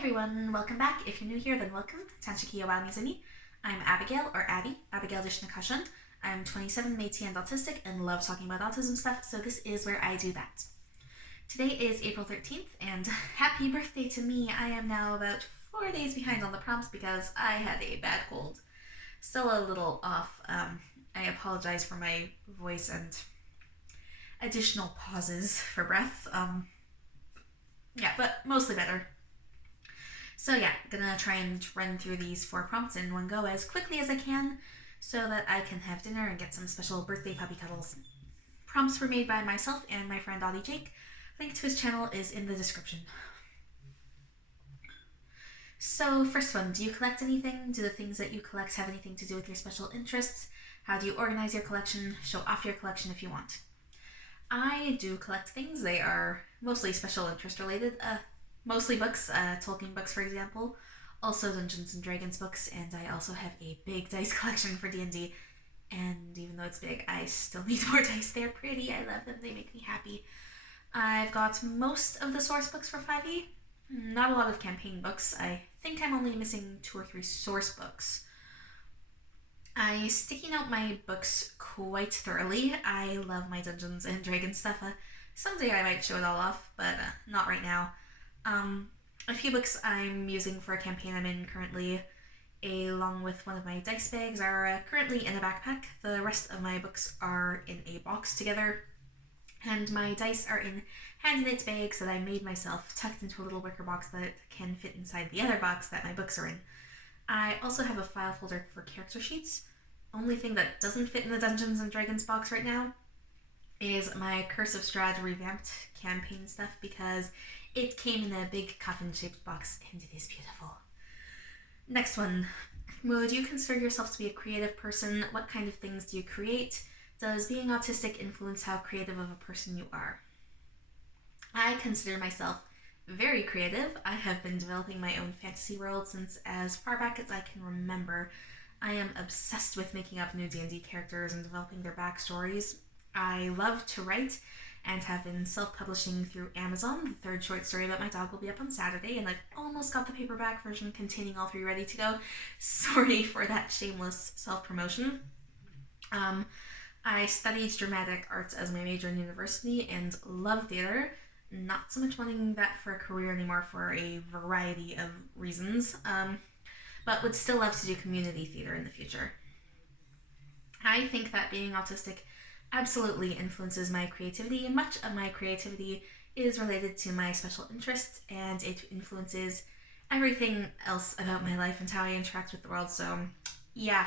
everyone, welcome back. If you're new here, then welcome. Tanshikia Wow Mizumi. I'm Abigail, or Abby, Abigail Dishnakashan. I'm 27, Métis and autistic, and love talking about autism stuff, so this is where I do that. Today is April 13th, and happy birthday to me. I am now about 4 days behind on the prompts because I had a bad cold. Still a little off. I apologize for my voice and additional pauses for breath. But mostly better. So yeah, gonna try and run through these 4 prompts in one go as quickly as I can so that I can have dinner and get some special birthday puppy cuddles. Prompts were made by myself and my friend Audie Jake. Link to his channel is in the description. So first one, do you collect anything? Do the things that you collect have anything to do with your special interests? How do you organize your collection? Show off your collection if you want. I do collect things. They are mostly special interest related. Mostly books, Tolkien books for example, also Dungeons and Dragons books, and I also have a big dice collection for D&D, and even though it's big, I still need more dice. They're pretty, I love them, they make me happy. I've got most of the source books for 5e, not a lot of campaign books. I think I'm only missing 2 or 3 source books. I sticky note my books quite thoroughly. I love my Dungeons and Dragons stuff. Someday I might show it all off, but not right now. A few books I'm using for a campaign I'm in currently, along with one of my dice bags, are currently in a backpack. The rest of my books are in a box together, and my dice are in hand-knit bags that I made myself, tucked into a little wicker box that can fit inside the other box that my books are in. I also have a file folder for character sheets. Only thing that doesn't fit in the Dungeons and Dragons box right now is my Curse of Strahd revamped campaign stuff, because it came in a big coffin-shaped box, and it is beautiful. Next one. Would you consider yourself to be a creative person? What kind of things do you create? Does being autistic influence how creative of a person you are? I consider myself very creative. I have been developing my own fantasy world since as far back as I can remember. I am obsessed with making up new D&D characters and developing their backstories. I love to write and have been self-publishing through Amazon. The 3rd short story about my dog will be up on Saturday, and I've almost got the paperback version containing all 3 ready to go. Sorry for that shameless self-promotion. I studied dramatic arts as my major in university and love theater. Not so much wanting that for a career anymore for a variety of reasons, but would still love to do community theater in the future. I think that being autistic absolutely influences my creativity. Much of my creativity is related to my special interests, and it influences everything else about my life and how I interact with the world, so yeah.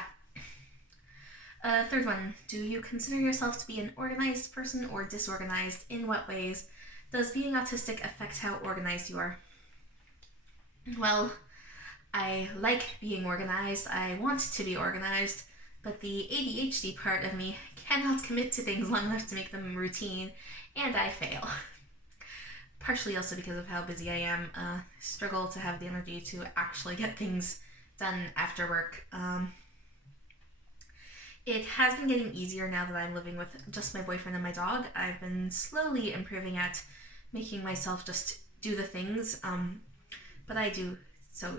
3rd one, do you consider yourself to be an organized person or disorganized? In what ways does being autistic affect how organized you are? Well, I like being organized. I want to be organized, but the ADHD part of me cannot commit to things long enough to make them routine, and I fail. Partially also because of how busy I am. Struggle to have the energy to actually get things done after work. It has been getting easier now that I'm living with just my boyfriend and my dog. I've been slowly improving at making myself just do the things, but I do so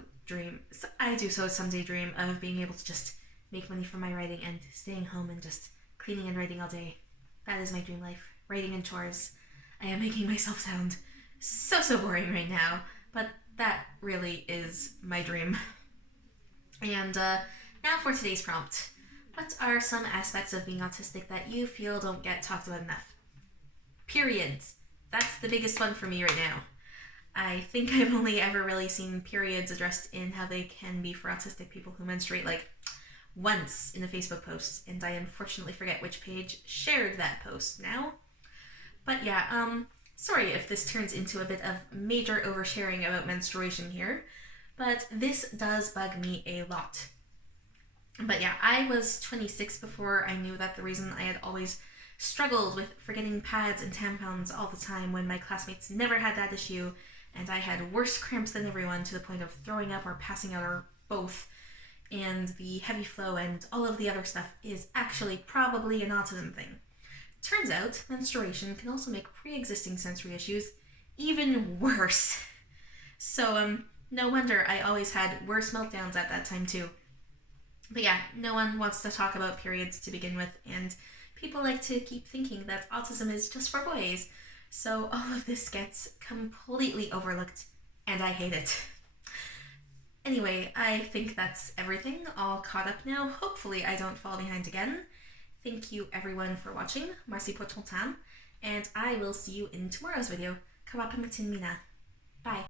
someday dream of being able to just make money from my writing and staying home and just cleaning and writing all day. That is my dream life. Writing and chores. I am making myself sound so boring right now, but that really is my dream. And now for today's prompt. What are some aspects of being autistic that you feel don't get talked about enough? Periods. That's the biggest one for me right now. I think I've only ever really seen periods addressed in how they can be for autistic people who menstruate like once in a Facebook post, and I unfortunately forget which page shared that post now. But yeah, sorry if this turns into a bit of major oversharing about menstruation here, but this does bug me a lot. But yeah, I was 26 before I knew that the reason I had always struggled with forgetting pads and tampons all the time when my classmates never had that issue, and I had worse cramps than everyone to the point of throwing up or passing out or both, and the heavy flow and all of the other stuff is actually probably an autism thing. Turns out, menstruation can also make pre-existing sensory issues even worse. So, No wonder I always had worse meltdowns at that time too. But yeah, no one wants to talk about periods to begin with, and people like to keep thinking that autism is just for boys. So all of this gets completely overlooked, and I hate it. Anyway, I think that's everything. All caught up now. Hopefully, I don't fall behind again. Thank you everyone for watching. Merci pour ton temps. And I will see you in tomorrow's video. Kawapamitin Mina.